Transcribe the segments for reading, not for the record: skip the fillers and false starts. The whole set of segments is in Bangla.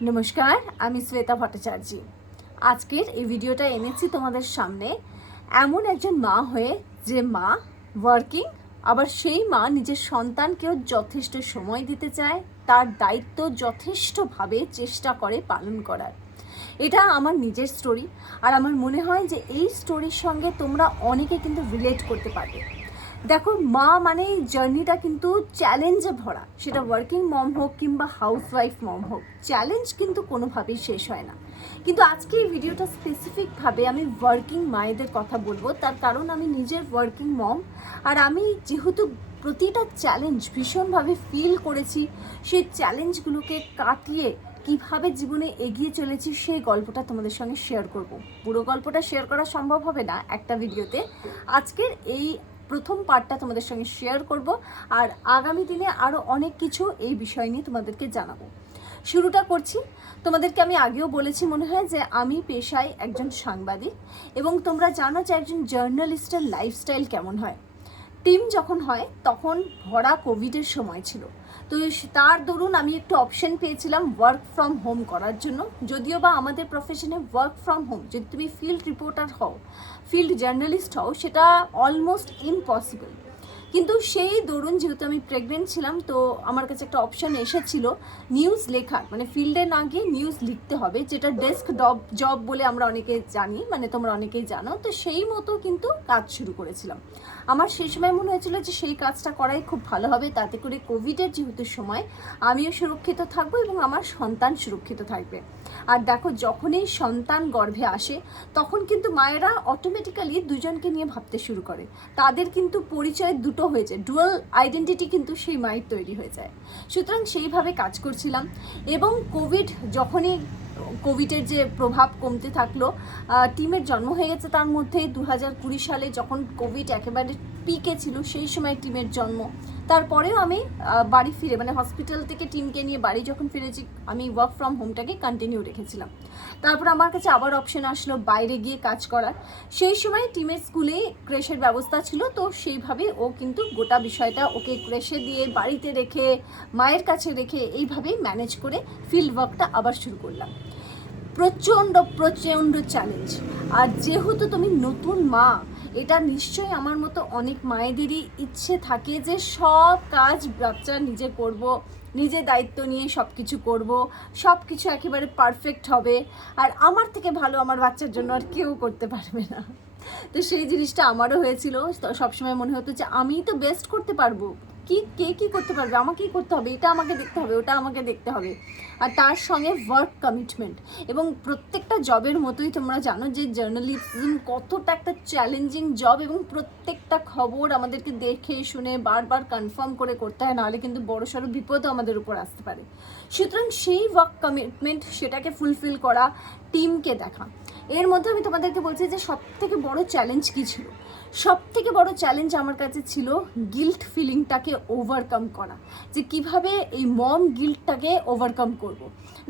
নমস্কার, আমি শ্বেতা ভট্টাচার্য। আজকের এই ভিডিওটা এনেছি তোমাদের সামনে এমন একজন মা হয়ে, যে মা ওয়ার্কিং, আবার সেই মা নিজের সন্তানকেও যথেষ্ট সময় দিতে চায়, তার দায়িত্ব যথেষ্টভাবে চেষ্টা করে পালন করার। এটা আমার নিজের স্টোরি, আর আমার মনে হয় যে এই স্টোরির সঙ্গে তোমরা অনেকে কিন্তু রিলেট করতে পারবে। দেখো, মা মানে এই জার্নিটা কিন্তু চ্যালেঞ্জে ভরা, সেটা ওয়ার্কিং মম হোক কিংবা হাউসওয়াইফ মম হোক, চ্যালেঞ্জ কিন্তু কোনোভাবেই শেষ হয় না। কিন্তু আজকে এই ভিডিওটা স্পেসিফিকভাবে আমি ওয়ার্কিং মায়েদের কথা বলবো, তার কারণ আমি নিজের ওয়ার্কিং মম, আর আমি যেহেতু প্রতিটা চ্যালেঞ্জ ভীষণভাবে ফিল করেছি, সেই চ্যালেঞ্জগুলোকে কাটিয়ে কিভাবে জীবনে এগিয়ে চলেছি সেই গল্পটা তোমাদের সঙ্গে শেয়ার করব। পুরো গল্পটা শেয়ার করা সম্ভব হবে না একটা ভিডিওতে। আজকের এই প্রথম পার্টটা তোমাদের সঙ্গে শেয়ার করব, আর আগামী দিনে আরও অনেক কিছু এই বিষয় নিয়ে তোমাদেরকে জানাবো। শুরুটা করছি। তোমাদেরকে আমি আগেও বলেছি মনে হয় যে আমি পেশায় একজন সাংবাদিক, এবং তোমরা জানো যে একজন জার্নালিস্টের লাইফস্টাইল কেমন হয়। টিম যখন হয় তখন ভরা কোভিডের সময় ছিল, তো তার দরুন আমি একটু অপশন পেয়েছিলাম ওয়ার্ক ফ্রম হোম করার জন্য। যদিও বা আমাদের প্রফেশনে ওয়ার্ক ফ্রম হোম, যদি তুমি ফিল্ড রিপোর্টার হও, ফিল্ড জার্নালিস্ট হও, সেটা অলমোস্ট ইম্পসিবল। কিন্তু সেই দরুন যেহেতু আমি প্রেগনেন্ট ছিলাম, তো আমার কাছে একটা অপশান এসেছিল নিউজ লেখার, মানে ফিল্ডে না গিয়ে নিউজ লিখতে হবে, যেটা ডেস্ক জব বলে আমরা অনেকে জানি, মানে তোমরা অনেকেই জানো। তো সেই মতো কিন্তু কাজ শুরু করেছিলাম। আমার সেই সময় মনে হয়েছিল যে সেই কাজটা করাই খুব ভালো হবে, তাতে করে কোভিডের যেহেতু সময় আমিও সুরক্ষিত থাকবো এবং আমার সন্তান সুরক্ষিত থাকবে। আর দেখো, যখনই সন্তান গর্ভে আসে তখন কিন্তু মায়েরা অটোমেটিক্যালি দুজনকে নিয়ে ভাবতে শুরু করে, তাদের কিন্তু পরিচয় দুটো হয়ে যায়, ডুয়াল আইডেন্টিটি কিন্তু সেই মায়ের তৈরি হয়ে যায়। সুতরাং সেইভাবে কাজ করছিলাম, এবং যখনই কোভিডের যে প্রভাব কমতে থাকলো, টিমের জন্ম হয়ে গেছে তার মধ্যেই 2020 সালে, যখন কোভিড একেবারে পিকে ছিল, সেই সময় টিমের জন্ম। তারপরেও আমি বাড়ি ফিরে, মানে হসপিটাল থেকে টিমকে নিয়ে বাড়ি যখন ফিরেছি, আমি ওয়ার্ক ফ্রম হোমটাকে কন্টিনিউ রেখেছিলাম। তারপর আমার কাছে আবার অপশন আসলো বাইরে গিয়ে কাজ করার। সেই সময় টিমের স্কুলে ক্রেশের ব্যবস্থা ছিল, তো সেইভাবে ও কিন্তু গোটা বিষয়টা ওকে ক্রেশে দিয়ে বাড়িতে রেখে, মায়ের কাছে রেখে, এইভাবেই ম্যানেজ করে ফিল্ড ওয়ার্কটা আবার শুরু করলাম। প্রচণ্ড প্রচণ্ড চ্যালেঞ্জ। আর যেহেতু তুমি নতুন মা, এটা নিশ্চয়ই আমার মতো অনেক মায়েদেরই ইচ্ছে থাকে যে সব কাজ বাচ্চা নিজে করব, নিজে দায়িত্ব নিয়ে সব কিছু করব, সব কিছু একেবারে পারফেক্ট হবে, আর আমার থেকে ভালো আমার বাচ্চার জন্য আর কেউ করতে পারবে না। তো সেই জিনিসটা আমারও হয়েছিল। সবসময় মনে হতো যে আমিই তো বেস্ট করতে পারবো, কে কি করতে পারবে, আমাকেই করতে হবে, এটা আমাকে দেখতে হবে, ওটা আমাকে দেখতে হবে। আর তার সঙ্গে ওয়ার্ক কমিটমেন্ট, এবং প্রত্যেকটা জবের মতোই তোমরা জানো যে জার্নালিজম কতটা একটা চ্যালেঞ্জিং জব, এবং প্রত্যেকটা খবর আমাদেরকে দেখে শুনে বারবার কনফার্ম করে করতে হয়, নাহলে কিন্তু বড়সড় বিপদও আমাদের উপর আসতে পারে। সুতরাং সেই ওয়ার্ক কমিটমেন্ট, সেটাকে ফুলফিল করা, টিমকে দেখা। এর মধ্যে আমি তোমাদেরকে বলছি যে সবথেকে বড় চ্যালেঞ্জ কী ছিল। সবথেকে বড় চ্যালেঞ্জ আমার কাছে ছিল গিল্ট ফিলিংটাকে ওভারকাম করা, যে কিভাবে এই মম গিল্টটাকে ওভারকাম করব।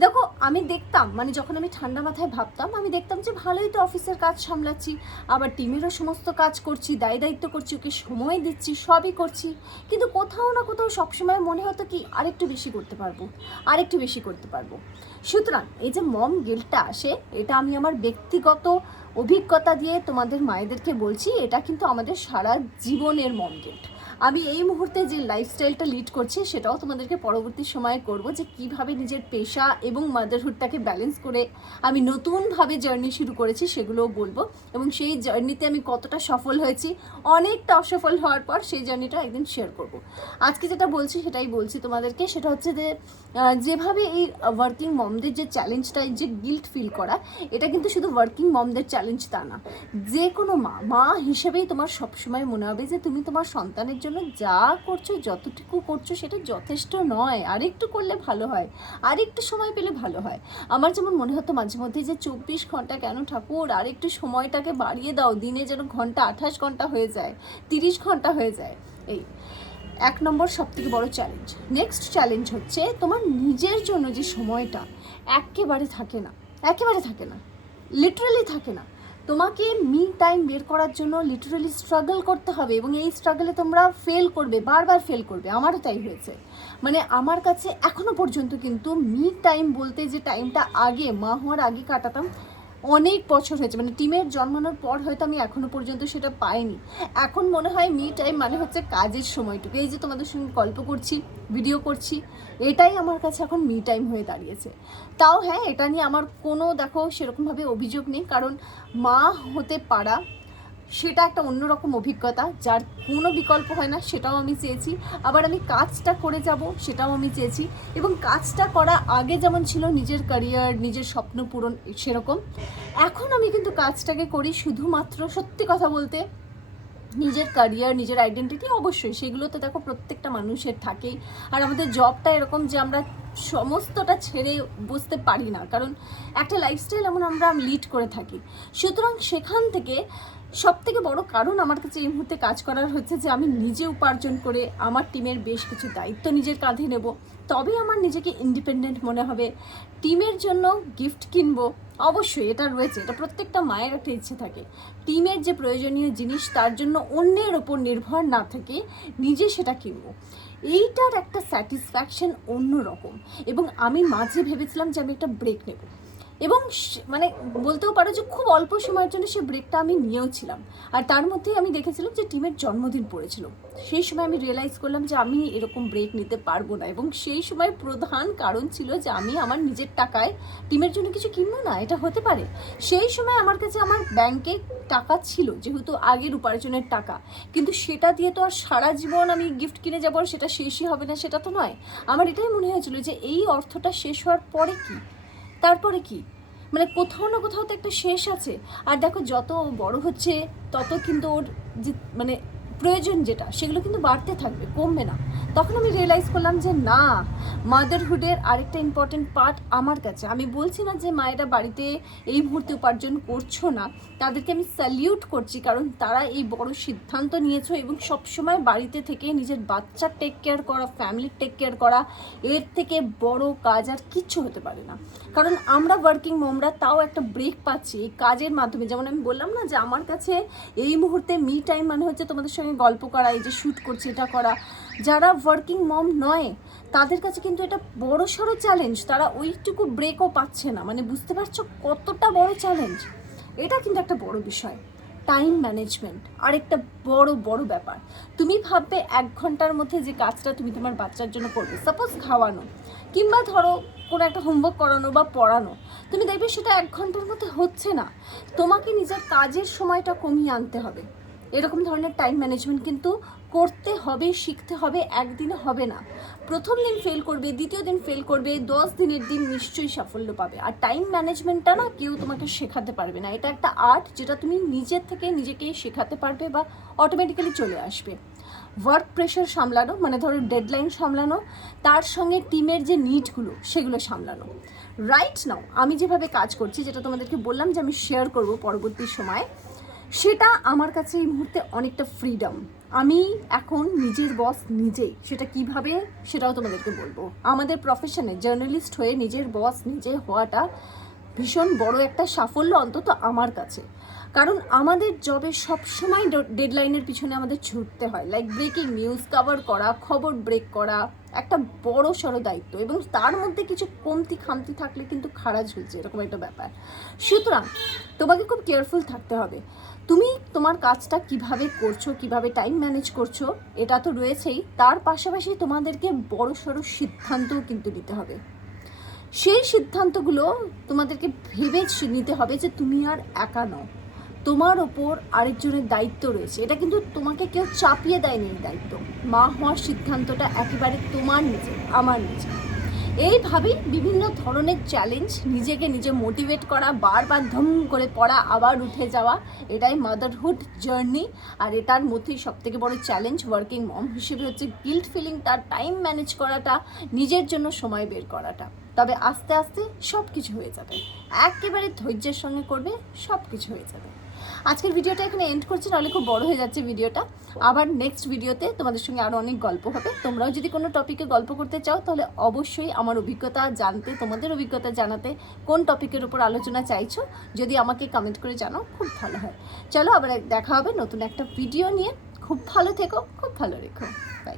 দেখো, আমি দেখতাম, মানে যখন আমি ঠান্ডা মাথায় ভাবতাম, আমি দেখতাম যে ভালোই তো অফিসের কাজ সামলাচ্ছি, আবার টিমেরও সমস্ত কাজ করছি, দায়িত্ব করছি, ওকে সময় দিচ্ছি, সবই করছি, কিন্তু কোথাও না কোথাও সবসময় মনে হতো কি আরেকটু বেশি করতে পারবো, আরেকটু বেশি করতে পারবো। সুতরাং এই যে মম গিল্টটা আসে, এটা আমি আমার ব্যক্তিগত অভিজ্ঞতা দিয়ে তোমাদের মায়েদেরকে বলছি, এটা কিন্তু আমাদের সারা জীবনের মম গিল্ট। আমি এই মুহূর্তে যে লাইফস্টাইলটা লিড করছি, সেটাও তোমাদেরকে পরবর্তী সময়ে করব, যে কিভাবে নিজের পেশা এবং মাদারহুডটাকে ব্যালেন্স করে আমি নতুনভাবে জার্নি শুরু করেছি সেগুলোও বলবো, এবং সেই জার্নিতে আমি কতটা সফল হয়েছি, অনেকটা অসফল হওয়ার পর সেই জার্নিটা একদিন শেয়ার করব। আজকে যেটা বলছি সেটাই বলছি তোমাদেরকে, সেটা হচ্ছে যে যেভাবে এই ওয়ার্কিং মমদের যে চ্যালেঞ্জটা, যে গিল্ট ফিল করা, এটা কিন্তু শুধু ওয়ার্কিং মমদের চ্যালেঞ্জ তা না, যে কোনো মা হিসেবেই তোমার সবসময় মনে হবে যে তুমি তোমার সন্তানের জন্য যা করছো, যতটুকু করছো সেটা যথেষ্ট নয়, আরেকটু করলে ভালো হয়, আরেকটু সময় পেলে ভালো হয়। আমার যেমন মনে হতো মাঝে মধ্যে যে 24 ঘন্টা কেন ঠাকুর, আরেকটু সময়টাকে বাড়িয়ে দাও, দিনে যেন ঘন্টা 28 ঘন্টা হয়ে যায়, 30 ঘন্টা হয়ে যায়। এই এক নম্বর সবথেকে বড় চ্যালেঞ্জ। নেক্সট চ্যালেঞ্জ হচ্ছে তোমার নিজের জন্য যে সময়টা একেবারে থাকে না, একেবারে থাকে না, লিটারালি থাকে না। তোমাকে মি টাইম বের করার জন্য লিটারালি স্ট্রাগল করতে হবে, এবং এই স্ট্রাগলে তোমরা ফেল করবে, বারবার ফেল করবে। আমারও তাই হয়েছে। মানে আমার কাছে এখনও পর্যন্ত কিন্তু মি টাইম বলতে যে টাইমটা আগে মা হওয়ার আগে কাটাতাম, অনেক বছর হয়েছে, মানে টিমের জন্মানোর পর হয়তো আমি এখনও পর্যন্ত সেটা পাইনি। এখন মনে হয় মি টাইম মানে হচ্ছে কাজের সময়টুকু, এই যে তোমাদের সঙ্গে গল্প করছি, ভিডিও করছি, এটাই আমার কাছে এখন মি টাইম হয়ে দাঁড়িয়েছে। তাও হ্যাঁ, এটা নিয়ে আমার কোনো দেখো সেরকমভাবে অভিযোগ নেই, কারণ মা হতে পারা সেটা একটা অন্যরকম অভিজ্ঞতা, যার কোনো বিকল্প হয় না, সেটাও আমি চেয়েছি। আবার আমি কাজটা করে যাব, সেটাও আমি চেয়েছি। এবং কাজটা করা আগে যেমন ছিল নিজের ক্যারিয়ার, নিজের স্বপ্ন পূরণ, সেরকম এখন আমি কিন্তু কাজটাকে করি শুধুমাত্র, সত্যি কথা বলতে, নিজের ক্যারিয়ার, নিজের আইডেন্টিটি, অবশ্যই সেগুলো তো দেখো প্রত্যেকটা মানুষের থাকেই। আর আমাদের জবটা এরকম যে আমরা সমস্তটা ছেড়ে বসতে পারি না, কারণ একটা লাইফস্টাইল এমন আমরা লিড করে থাকি। সুতরাং সেখান থেকে সবথেকে বড় কারণ আমার কাছে এই মুহূর্তে কাজ করার হচ্ছে যে আমি নিজে উপার্জন করে আমার টিমের বেশ কিছু দায়িত্ব নিজের কাঁধে নেব, তবে আমার নিজেকে ইন্ডিপেন্ডেন্ট মনে হবে। টিমের জন্য গিফট কিনবো, অবশ্যই এটা রয়েছে, এটা প্রত্যেকটা মায়ের একটা ইচ্ছে থাকে। টিমের যে প্রয়োজনীয় জিনিস তার জন্য অন্যের ওপর নির্ভর না থেকে নিজে সেটা কিনবো, এইটার একটা স্যাটিসফ্যাকশন অন্যরকম। এবং আমি মাঝে ভেবেছিলাম যে আমি একটা ব্রেক নেব, এবং মানে বলতেও পারো যে খুব অল্প সময়ের জন্য সেই ব্রেকটা আমি নিয়েও ছিলাম। আর তার মধ্যেই আমি দেখেছিলাম যে টিমের জন্মদিন পড়েছিল। সেই সময় আমি রিয়েলাইজ করলাম যে আমি এরকম ব্রেক নিতে পারবো না, এবং সেই সময় প্রধান কারণ ছিল যে আমি আমার নিজের টাকায় টিমের জন্য কিছু কিনবো না, এটা হতে পারে। সেই সময় আমার কাছে আমার ব্যাংকে টাকা ছিল, যেহেতু আগের উপার্জনের টাকা, কিন্তু সেটা দিয়ে তো আর সারা জীবন আমি গিফট কিনে যাবো, আর সেটা শেষই হবে না, সেটা তো নয়। আমার এটাই মনে হয়েছিল যে এই অর্থটা শেষ হওয়ার পরে কি, তারপরে কি, মানে কোথাও না কোথাও তো একটা শেষ আছে। আর দেখো যত বড় হচ্ছে তত কিন্তু ওর যে মানে প্রয়োজন যেটা, সেগুলো কিন্তু বাড়তে থাকবে, কমবে না। তখন আমি রিয়েলাইজ করলাম যে না, মাদারহুডের আরেকটা ইম্পর্টেন্ট পার্ট আমার কাছে। আমি বলছি না যে মায়েরা বাড়িতে এই মুহূর্তে উপার্জন করছো না, তাদেরকে আমি স্যালিউট করছি, কারণ তারা এই বড় সিদ্ধান্ত নিয়েছো, এবং সবসময় বাড়িতে থেকে নিজের বাচ্চার টেক কেয়ার করা, ফ্যামিলির টেক কেয়ার করা, এর থেকে বড় কাজ আর কিচ্ছু হতে পারে না। কারণ আমরা ওয়ার্কিং মমরা তাও একটা ব্রেক পাচ্ছি এই কাজের মাধ্যমে। যেমন আমি বললাম না যে আমার কাছে এই মুহূর্তে মি টাইম মানে হচ্ছে তোমাদের সঙ্গে গল্প করা, এই যে শ্যুট করছি এটা করা। যারা ওয়ার্কিং মম নয় তাদের কাছে কিন্তু এটা বড় সড়ো চ্যালেঞ্জ, তারা ওইটুকু ব্রেকও পাচ্ছে না। মানে বুঝতে পারছো কতটা বড় চ্যালেঞ্জ, এটা কিন্তু একটা বড় বিষয়। টাইম ম্যানেজমেন্ট আরেকটা বড় বড় ব্যাপার। তুমি ভাববে 1 ঘন্টার মধ্যে যে কাজটা তুমি তোমার বাচ্চার জন্য করবে, সাপোজ খাওয়ানো, কিংবা ধরো কোনো একটা হোমওয়ার্ক করানো বা পড়ানো, তুমি দেখবে সেটা 1 ঘন্টার মধ্যে হচ্ছে না। তোমাকে নিজের কাজের সময়টা কমিয়ে আনতে হবে। এরকম ধরনের টাইম ম্যানেজমেন্ট কিন্তু করতে হবে, শিখতে হবে, একদিনে হবে না। প্রথম দিন ফেল করবে, দ্বিতীয় দিন ফেল করবে, 10 দিনের দিন নিশ্চয়ই সাফল্য পাবে। আর টাইম ম্যানেজমেন্টটা না কেউ তোমাকে শেখাতে পারবে না, এটা একটা আর্ট যেটা তুমি নিজের থেকে নিজেকেই শেখাতে পারবে বা অটোমেটিক্যালি চলে আসবে। ওয়ার্ক প্রেশার সামলানো, মানে ধরো ডেডলাইন সামলানো, তার সঙ্গে টিমের যে নিডগুলো সেগুলো সামলানো। রাইট নাও আমি যেভাবে কাজ করছি, যেটা তোমাদেরকে বললাম যে আমি শেয়ার করব পরবর্তী সময়, সেটা আমার কাছে এই মুহূর্তে অনেকটা ফ্রিডম। আমি এখন নিজের বস নিজেই, সেটা কিভাবে সেটাও তোমাদেরকে বলবো। আমাদের প্রফেশনে জার্নালিস্ট হয়ে নিজের বস নিজে হওয়াটা ভীষণ বড় একটা সাফল্য, অন্তত আমার কাছে। কারণ আমাদের জবে সবসময় ডেডলাইনের পিছনে আমাদের ছুটতে হয়, লাইক ব্রেকিং নিউজ কভার করা, খবর ব্রেক করা একটা বড় সড়ো দায়িত্ব, এবং তার মধ্যে কিছু কমতি খামতি থাকলে কিন্তু খারাপ ঝুলছে, এরকম একটা ব্যাপার। সুতরাং তোমাকে খুব কেয়ারফুল থাকতে হবে। তুমি তোমার কাজটা কিভাবে করছো, কিভাবে টাইম ম্যানেজ করছো, এটা তো রয়েছেই, তার পাশাপাশি তোমাদেরকে বড় সড়ো সিদ্ধান্তও কিন্তু নিতে হবে। সেই সিদ্ধান্তগুলো তোমাদেরকে ভেবে নিতে হবে যে তুমি আর একা নও, তোমার ওপর আরেকজনের দায়িত্ব রয়েছে। এটা কিন্তু তোমাকে কেউ চাপিয়ে দেয়নি এই দায়িত্ব। মা হওয়ার সিদ্ধান্তটা একেবারে তোমার নিজে, আমার নিজে। এইভাবেই বিভিন্ন ধরনের চ্যালেঞ্জ, নিজেকে নিজে মোটিভেট করা, বারবার ধম করে পড়া, আবার উঠে যাওয়া, এটাই মাদারহুড জার্নি। আর এটার মধ্যেই সবথেকে বড় চ্যালেঞ্জ ওয়ার্কিং মম হিসেবে হচ্ছে গিল্ট ফিলিং, তার টাইম ম্যানেজ করাটা, নিজের জন্য সময় বের করাটা। তবে আস্তে আস্তে সব কিছু হয়ে যাবে, একেবারে ধৈর্যের সঙ্গে করবে, সব কিছু হয়ে যাবে। আজকের ভিডিওটা এখানে এন্ড করছি, নাহলে খুব বড় হয়ে যাচ্ছে ভিডিওটা। আবার নেক্সট ভিডিওতে তোমাদের সঙ্গে আরও অনেক গল্প হবে। তোমরাও যদি কোনো টপিকে গল্প করতে চাও তাহলে অবশ্যই আমার অভিজ্ঞতা জানতে, তোমাদের অভিজ্ঞতা জানাতে, কোন টপিকের উপর আলোচনা চাইছো যদি আমাকে কমেন্ট করে জানাও, খুব ভালো হয়। চলো আবার দেখা হবে নতুন একটা ভিডিও নিয়ে। খুব ভালো থেকো, খুব ভালো রেখো। বাই।